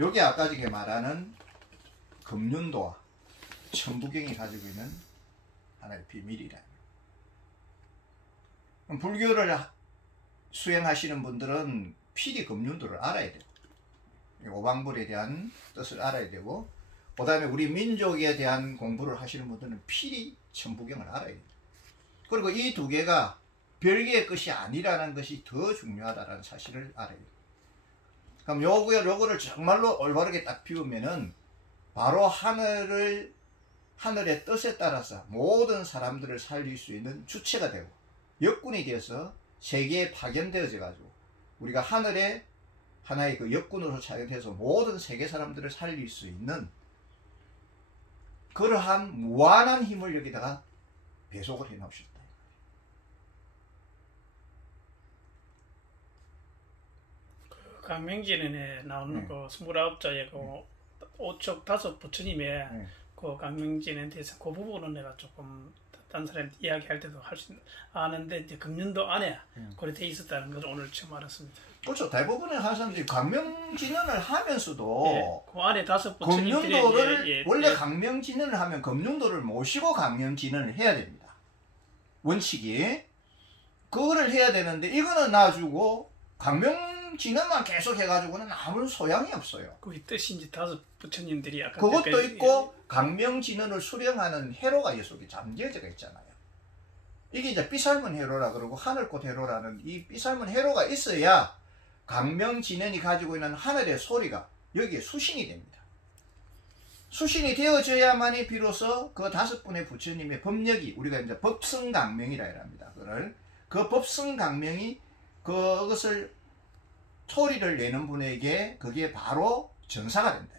요게 아까 전에 말하는 금륜도와 천부경이 가지고 있는 하나의 비밀이라. 불교를 수행하시는 분들은 필히 금륜도를 알아야 돼요. 오방불에 대한 뜻을 알아야 되고, 그 다음에 우리 민족에 대한 공부를 하시는 분들은 필히 천부경을 알아야 돼요. 그리고 이 두 개가 별개의 것이 아니라는 것이 더 중요하다는 사실을 알아야 돼요. 그럼 요거를 정말로 올바르게 딱 비우면은 바로 하늘의 뜻에 따라서 모든 사람들을 살릴 수 있는 주체가 되고 역군이 되어서 세계에 파견되어져 가지고 우리가 하늘에 하나의 그 역군으로 차용돼서 모든 세계 사람들을 살릴 수 있는 그러한 무한한 힘을 여기다가 배속을 해 놓으셨다. 강명진에 나오는 그 29자의 그 오척 5 부처님의 그 강명진에 대해서 그 부분은 내가 조금 다른 사람한테 이야기할 때도 할 수 아는데 이제 금륜도 안에 그렇게 돼 있었다는 걸 오늘 처음 알았습니다. 그렇죠. 대부분의 한 사람들이 강명진언을 하면서도 그 안에 5 금륜도를 원래 강명진언을 하면 금륜도를 모시고 강명진언을 해야 됩니다. 원칙이 그거를 해야 되는데 이거는 놔주고 강명진언만 계속 해가지고는 아무런 소양이 없어요. 그게 뜻이 이제 5 부처님들이 아까 그것도 있고 강명진언을 수령하는 해로가 이 속에 잠재져 있잖아요. 이게 이제 삐살문 해로라 그러고 하늘꽃 해로라는 이 삐살문 해로가 있어야 강명진언이 가지고 있는 하늘의 소리가 여기에 수신이 됩니다. 수신이 되어져야만이 비로소 그 5분의 부처님의 법력이 우리가 이제 법성강명이라 합니다. 그 법성강명이 그것을 소리를 내는 분에게 그게 바로 전사가 된다.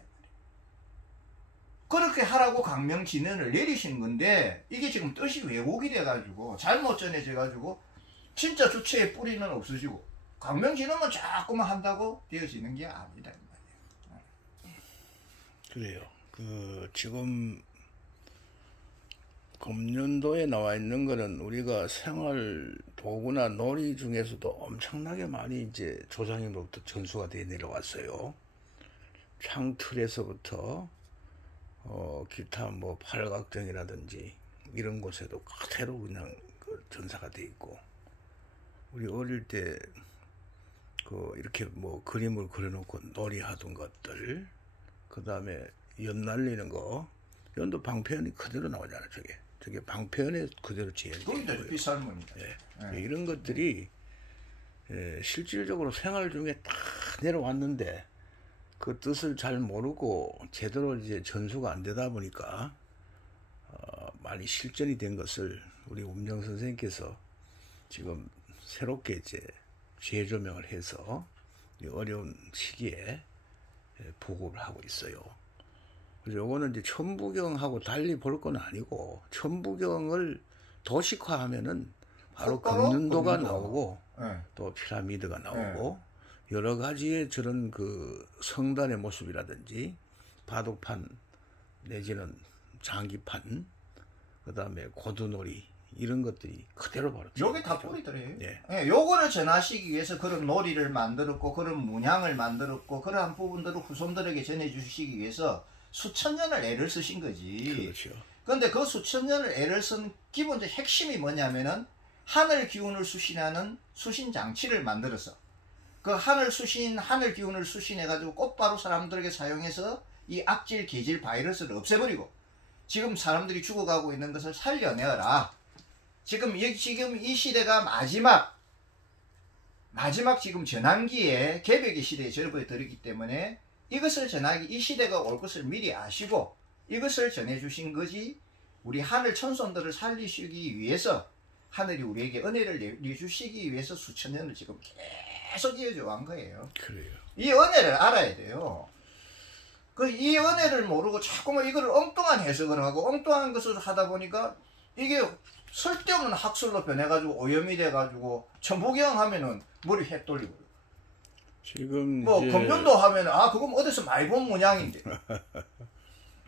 그렇게 하라고 강명진언을 내리신 건데 이게 지금 뜻이 왜곡이 돼가지고 잘못 전해져가지고 진짜 주체의 뿌리는 없어지고 강명진언만 자꾸만 한다고 되어지는 게 아니다. 그래요. 그 지금 금륜도에 나와 있는 거는 우리가 생활 도구나 놀이 중에서도 엄청나게 많이 이제 조상님으로부터 전수가 돼 내려왔어요. 창틀에서부터 기타 뭐 팔각정이라든지 이런 곳에도 그대로 그냥 그 전사가 돼 있고, 우리 어릴 때 그 이렇게 뭐 그림을 그려놓고 놀이하던 것들, 그 다음에 연 날리는 거, 연도 방패연이 그대로 나오잖아. 저게 방패연에 그대로 재현된 거예요. 비살문이다. 네. 이런 것들이 실질적으로 생활 중에 다 내려왔는데 그 뜻을 잘 모르고 제대로 이제 전수가 안 되다 보니까 많이 실전이 된 것을 우리 운명 선생님께서 지금 새롭게 이제 재조명을 해서 이 어려운 시기에 보고를 하고 있어요. 그래서 요거는 이제 천부경하고 달리 볼 건 아니고, 천부경을 도식화하면은 바로 금륜도가 나오고 또 피라미드가 나오고 여러 가지의 저런 그 성단의 모습이라든지 바둑판 내지는 장기판, 그 다음에 고두놀이 이런 것들이 그대로 바로 요게 다 뿌리더래요. 요거를 전하시기 위해서 그런 놀이를 만들었고 그런 문양을 만들었고 그러한 부분들을 후손들에게 전해주시기 위해서 수천 년을 애를 쓰신 거지. 그렇죠. 그런데 그 수천 년을 애를 쓴 기본적 핵심이 뭐냐면은 하늘 기운을 수신하는 수신 장치를 만들어서 그 하늘 기운을 수신해가지고 곧바로 사람들에게 사용해서 이 악질, 계질, 바이러스를 없애버리고 지금 사람들이 죽어가고 있는 것을 살려내어라. 지금 이 시대가 마지막 지금 전환기에 개벽의 시대에 접어들었기 때문에 이것을 전하기, 이 시대가 올 것을 미리 아시고 이것을 전해주신 거지, 우리 하늘 천손들을 살리시기 위해서 하늘이 우리에게 은혜를 내주시기 위해서 수천 년을 지금 계속 이어져 간 거예요. 그래요. 이 은혜를 알아야 돼요. 이 은혜를 모르고 자꾸만 이거를 엉뚱한 해석을 하고 엉뚱한 것을 하다 보니까 이게 쓸데없는 학설로 변해가지고 오염이 돼가지고 천부경 하면은 머리 헷 돌리고 지금 뭐 금륜도 하면은 그건 어디서 많이 본 문양인데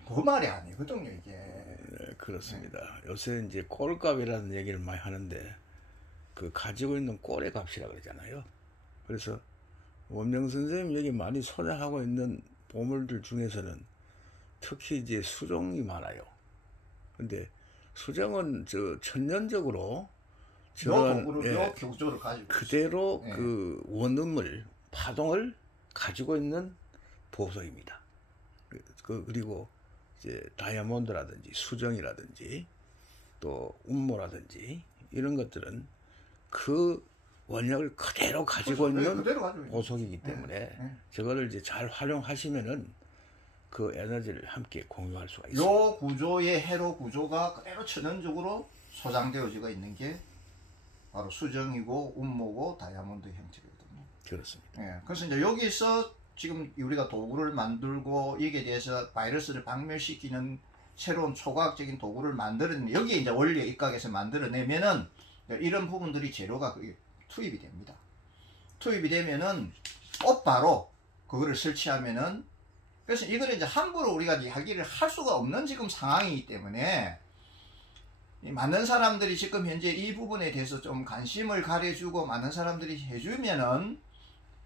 그 말이 아니거든요 이게. 네, 그렇습니다. 요새 이제 꼴값이라는 얘기를 많이 하는데 그 가지고 있는 꼴의 값이라 그러잖아요. 그래서 원명 선생님 여기 많이 소장하고 있는 보물들 중에서는 특히 이제 수정이 많아요. 근데 수정은 저 천년적으로 저런 구조를 가지고 그대로 그 원음을 파동을 가지고 있는 보석입니다. 그리고 이제 다이아몬드라든지 수정이라든지 또 운모라든지 이런 것들은 그 원력을 그대로 가지고 있는 보석이기 때문에 저거를 이제 잘 활용하시면은 그 에너지를 함께 공유할 수가 있습니다. 요 구조의 회로 구조가 그대로 천연적으로 소장되어지고 있는 게 바로 수정이고 운모고 다이아몬드 형태거든요. 그렇습니다. 예, 그래서 이제 여기서 지금 우리가 도구를 만들고 여기에 대해서 바이러스를 박멸시키는 새로운 초과학적인 도구를 만들어내면 여기에 이제 원리에 입각해서 만들어내면은 이런 부분들이 재료가 투입이 됩니다. 투입이 되면은 곧바로 그거를 설치하면은 그래서 이거를 이제 함부로 우리가 이야기를 할 수가 없는 지금 상황이기 때문에 많은 사람들이 지금 현재 이 부분에 대해서 좀 관심을 가려주고 많은 사람들이 해주면은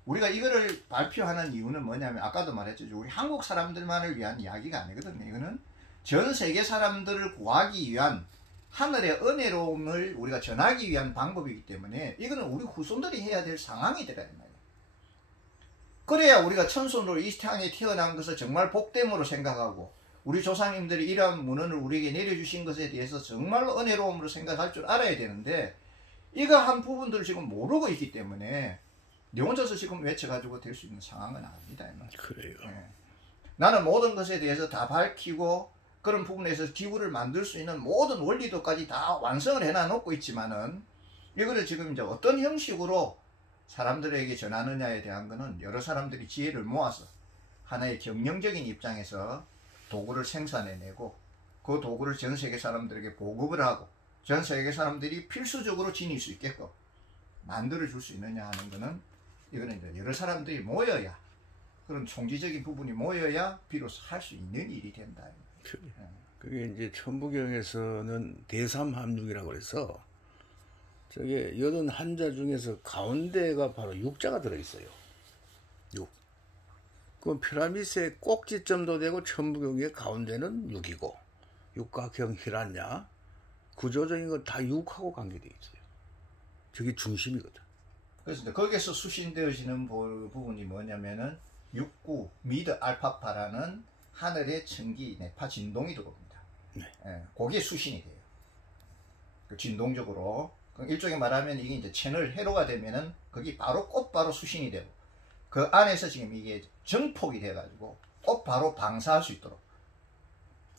우리가 이거를 발표하는 이유는 뭐냐면 아까도 말했죠. 우리 한국 사람들만을 위한 이야기가 아니거든요. 이거는 전 세계 사람들을 구하기 위한 하늘의 은혜로움을 우리가 전하기 위한 방법이기 때문에 이거는 우리 후손들이 해야 될 상황이더라. 그래야 우리가 천손으로 이 땅에 태어난 것을 정말 복됨으로 생각하고 우리 조상님들이 이러한 문헌을 우리에게 내려주신 것에 대해서 정말로 은혜로움으로 생각할 줄 알아야 되는데 이러한 부분들을 지금 모르고 있기 때문에 네 혼자서 지금 외쳐가지고 될 수 있는 상황은 아닙니다. 그래요. 네. 나는 모든 것에 대해서 다 밝히고 그런 부분에서 기구를 만들 수 있는 모든 원리도까지 다 완성을 해놔놓고 있지만은 이거를 지금 이제 어떤 형식으로 사람들에게 전하느냐에 대한 거는 여러 사람들이 지혜를 모아서 하나의 경영적인 입장에서 도구를 생산해내고 그 도구를 전 세계 사람들에게 보급을 하고 전 세계 사람들이 필수적으로 지닐 수 있게끔 만들어줄 수 있느냐 하는 거는 이거는 이제 여러 사람들이 모여야 그런 총지적인 부분이 모여야 비로소 할 수 있는 일이 된다. 그게 이제 천부경에서는 대삼합육이라고 해서 저게 81자 중에서 가운데가 바로 육자가 들어있어요. 육. 그 피라미드의 꼭지점도 되고 천부경의 가운데는 육이고 육각형 희란야 구조적인 건 다 육하고 관계되어 있어요. 저게 중심이거든. 그래서 이제 거기에서 수신되어지는 부분이 뭐냐면은 69 미드 알파파라는 하늘의 천기 내파 진동이 들어옵니다. 네. 예, 그게 수신이 돼요. 그 진동적으로. 일종의 말하면 이게 이제 채널 회로가 되면은 거기 바로 곧바로 수신이 되고 그 안에서 지금 이게 정폭이 돼가지고 곧바로 방사할 수 있도록.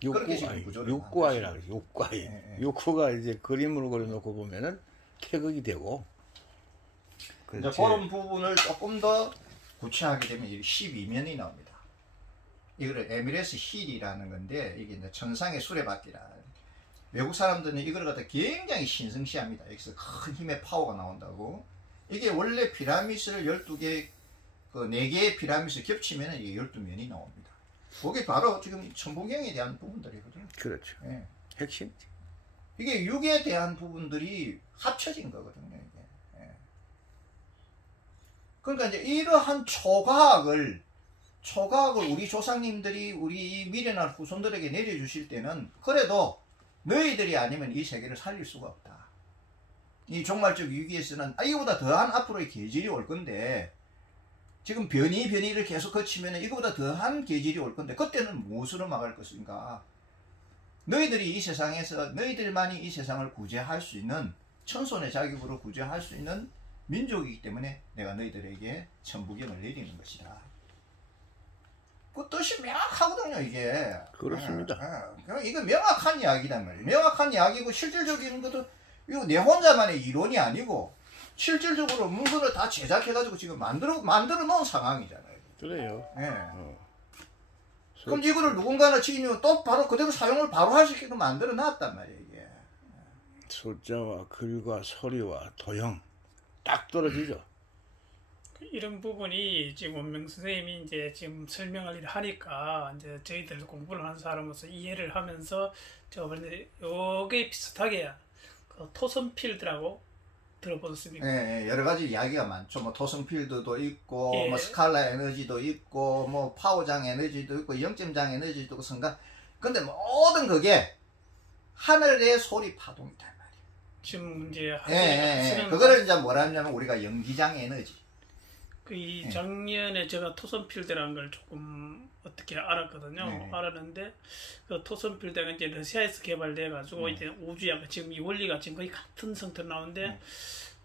육구아이라 그래. 육구아이. 예. 육구가 이제 그림으로 그려놓고 보면은 태극이 되고. 이제 그런 부분을 조금 더 구체하게 되면 12면이 나옵니다. 이거를 에미레스 힐이라는 건데 이게 이제 천상의 수레바퀴라. 외국 사람들은 이걸 갖다 굉장히 신성시합니다. 여기서 큰 힘의 파워가 나온다고. 이게 원래 피라미드를 12개, 그 4개의 피라미드를 겹치면 이게 12면이 나옵니다. 그게 바로 지금 천부경에 대한 부분들이거든요. 그렇죠. 예. 핵심이지. 이게 6에 대한 부분들이 합쳐진 거거든요. 이게. 예. 그러니까 이제 이러한 초과학을 우리 조상님들이 우리 미래날 후손들에게 내려주실 때는 그래도 너희들이 아니면 이 세계를 살릴 수가 없다. 이 종말적 위기에서는 이거보다 더한 앞으로의 계절이 올 건데 지금 변이를 계속 거치면 이거보다 더한 계절이 올 건데 그때는 무엇으로 막을 것인가. 너희들이 이 세상에서 너희들만이 이 세상을 구제할 수 있는 천손의 자격으로 구제할 수 있는 민족이기 때문에 내가 너희들에게 천부경을 내리는 것이다. 그 뜻이 명확하거든요, 이게. 그렇습니다. 이거 명확한 이야기단 말이에요. 명확한 이야기고 실질적인 것도 이거 내 혼자만의 이론이 아니고 실질적으로 문서를 다 제작해가지고 지금 만들어 놓은 상황이잖아요. 그래요. 예. 그럼 이거를 누군가는 지인이면 또 바로 그대로 사용을 바로 할 수 있게끔 만들어 놨단 말이에요, 이게. 숫자와 글과 소리와 도형 딱 떨어지죠. 이런 부분이 지금 원명 선생님이 이제 지금 설명을 일을 하니까 이제 저희들 공부를 하는 사람으로서 이해를 하면서 저번에 요게 비슷하게 그 토선 필드라고 들어보셨습니까? 예, 여러 가지 이야기가 많죠. 뭐 토성필드도 있고, 예. 뭐 스칼라 에너지도 있고, 뭐 파워장 에너지도 있고, 영점장 에너지도 있고, 근데 모든 그게 하늘의 소리 파동이다 말이에요. 지금 이제 그거를 이제 뭐라 하냐면 우리가 연기장 에너지. 이 작년에 제가 토선필드라는 걸 조금 어떻게 알았거든요. 알았는데 그 토선필드가 이제 러시아에서 개발돼 가지고 이제 우주야 지금 이 원리가 지금 거의 같은 상태로 나오는데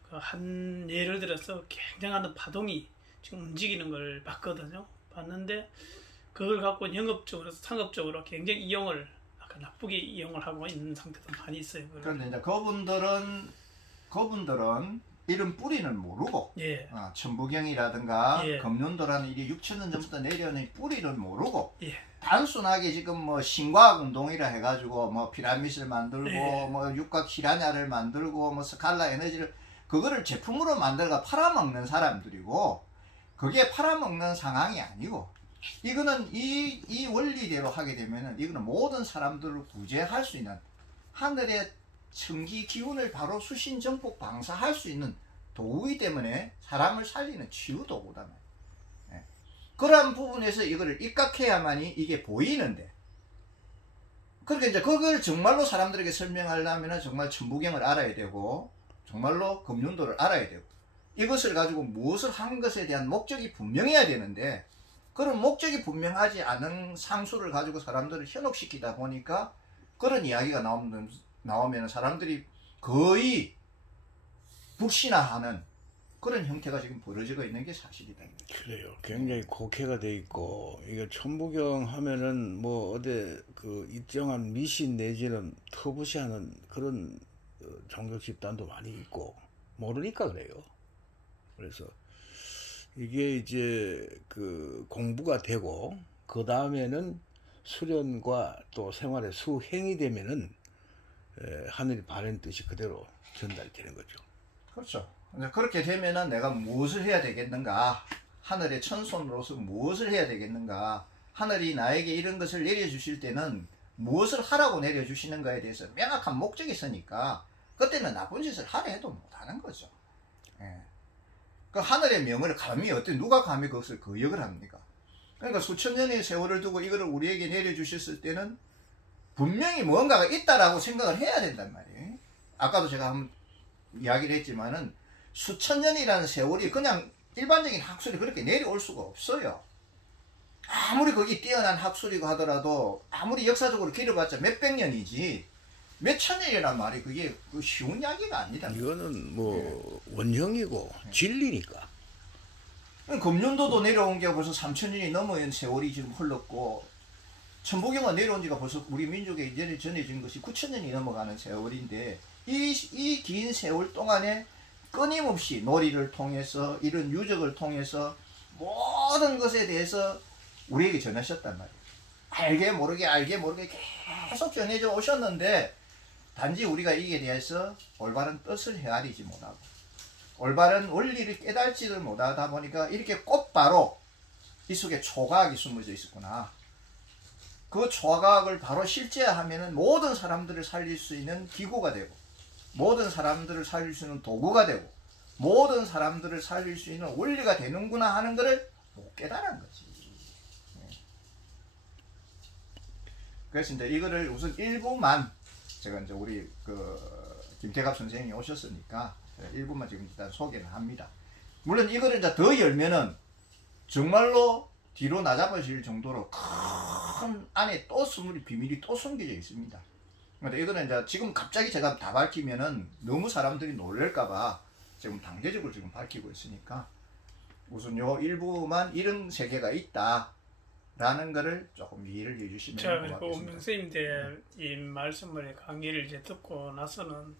그 한 예를 들어서 굉장한 파동이 지금 움직이는 걸 봤거든요. 봤는데 그걸 갖고 영업적으로 상업적으로 굉장히 이용을 약간 나쁘게 이용을 하고 있는 상태도 많이 있어요. 그런데 이제 그분들은 이런 뿌리는 모르고, 예. 천부경이라든가 예. 금륜도라는 일이 6,000년 전부터 내려오는 뿌리를 모르고, 예. 단순하게 지금 뭐 신과학 운동이라 해가지고 뭐 피라미드를 만들고, 예. 뭐 육각 히라냐를 만들고, 뭐 스칼라 에너지를 그거를 제품으로 만들어가 팔아먹는 사람들이고, 그게 팔아먹는 상황이 아니고, 이거는 이 원리대로 하게 되면은 이거는 모든 사람들을 구제할 수 있는 하늘의 청기 기운을 바로 수신 정복 방사할 수 있는 도구이기 때문에 사람을 살리는 치유 도구다 말이에요. 그러한 부분에서 이거를 입각해야만이 이게 보이는데, 그러니까 이제 그걸 정말로 사람들에게 설명하려면 정말 천부경을 알아야 되고 정말로 금륜도를 알아야 되고 이것을 가지고 무엇을 하는 것에 대한 목적이 분명해야 되는데, 그런 목적이 분명하지 않은 상수를 가지고 사람들을 현혹시키다 보니까 그런 이야기가 나오면 사람들이 거의 불신화하는 그런 형태가 지금 벌어지고 있는 게 사실이다. 그래요. 굉장히 곡해가 돼 있고, 이게 천부경 하면은 뭐 어디 그 일정한 미신 내지는 터부시하는 그런 종교 집단도 많이 있고 모르니까 그래요. 그래서 이게 이제 그 공부가 되고 그 다음에는 수련과 또 생활의 수행이 되면은 하늘이 바라는 뜻이 그대로 전달되는 거죠. 그렇죠. 그렇게 되면은 내가 무엇을 해야 되겠는가? 하늘의 천손으로서 무엇을 해야 되겠는가? 하늘이 나에게 이런 것을 내려주실 때는 무엇을 하라고 내려주시는가에 대해서 명확한 목적이 있으니까 그때는 나쁜 짓을 하려 해도 못하는 거죠. 그 하늘의 명을 감히 누가 감히 그것을 거역을 합니까? 그러니까 수천 년의 세월을 두고 이거를 우리에게 내려주셨을 때는 분명히 뭔가가 있다라고 생각을 해야 된단 말이에요. 아까도 제가 한번 이야기를 했지만은 수천 년이라는 세월이 그냥 일반적인 학술이 그렇게 내려올 수가 없어요. 아무리 거기 뛰어난 학술이고 하더라도 아무리 역사적으로 길어봤자 몇백 년이지 몇천 년이란 말이 그게 쉬운 이야기가 아니다. 이거는 뭐 원형이고 진리니까. 금륜도도 내려온 게 벌써 3,000년이 넘은 세월이 지금 흘렀고, 천부경은 내려온 지가 벌써 우리 민족에 이전에 전해진 것이 9,000년이 넘어가는 세월인데, 이 긴 세월 동안에 끊임없이 놀이를 통해서 이런 유적을 통해서 모든 것에 대해서 우리에게 전하셨단 말이에요. 알게 모르게 계속 전해져 오셨는데, 단지 우리가 이에 대해서 올바른 뜻을 헤아리지 못하고 올바른 원리를 깨달지를 못하다 보니까 이렇게 곧바로 이 속에 초과학이 숨어져 있었구나. 그 초과학을 바로 실제화하면 모든 사람들을 살릴 수 있는 기구가 되고, 모든 사람들을 살릴 수 있는 도구가 되고, 모든 사람들을 살릴 수 있는 원리가 되는구나 하는 것을 못 깨달은 거지. 그래서 이제 이거를 우선 일부만, 제가 이제 우리 김태갑 선생님이 오셨으니까 일부만 지금 일단 소개를 합니다. 물론 이거를 이제 더 열면은 정말로 뒤로 나잡아질 정도로 큰 안에 또 비밀이 또 숨겨져 있습니다. 근데 이거는 이제 지금 갑자기 제가 다 밝히면은 너무 사람들이 놀랄까봐 지금 단계적으로 지금 밝히고 있으니까 우선 요 일부만 이런 세계가 있다 라는 거를 조금 이해를 해주시면 고맙겠습니다. 자, 그리고 선생님들 이 말씀을 강의를 이제 듣고 나서는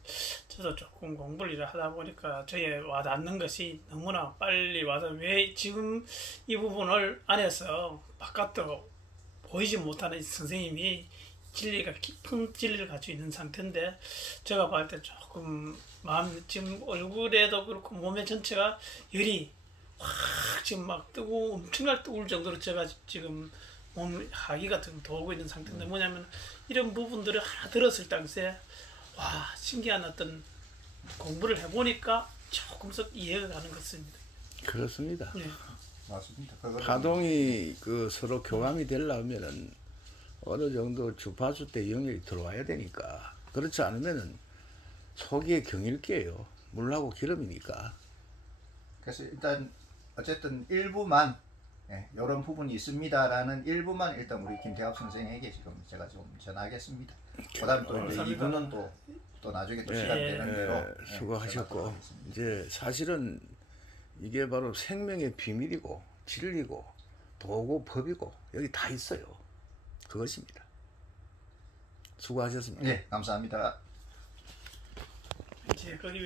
저도 조금 공부를 하다 보니까 저에 와닿는 것이 너무나 빨리 와서 왜 지금 이 부분을 안에서 바깥으로 보이지 못하는 선생님이 진리가 깊은 진리를 가지고 있는 상태인데, 제가 봤을 때 조금 지금 얼굴에도 그렇고 몸의 전체가 열이 확 지금 막 뜨고 엄청나게 뜨거울 정도로 제가 지금 몸 하기 같은 돌고 있는 상태인데, 뭐냐면 이런 부분들을 하나 들었을 당시에 와 신기한 어떤 공부를 해보니까 조금씩 이해가 가는 것 같습니다. 그렇습니다. 네. 맞습니다. 파동이 그 서로 교감이 되려면은 어느 정도 주파수 때 영역이 들어와야 되니까, 그렇지 않으면은 속이 경일게요. 물하고 기름이니까. 그래서 일단 어쨌든 일부만 이런 부분이 있습니다라는 일부만 일단 우리 김태갑 선생에게 지금 제가 좀 전하겠습니다. 그다음 또 이제 2부는 또 나중에 또 시간 되는 대로 수고하셨고, 이제 사실은 이게 바로 생명의 비밀이고 진리고 도구 법이고 여기 다 있어요. 그것입니다. 수고하셨습니다. 네, 감사합니다. 이제 거기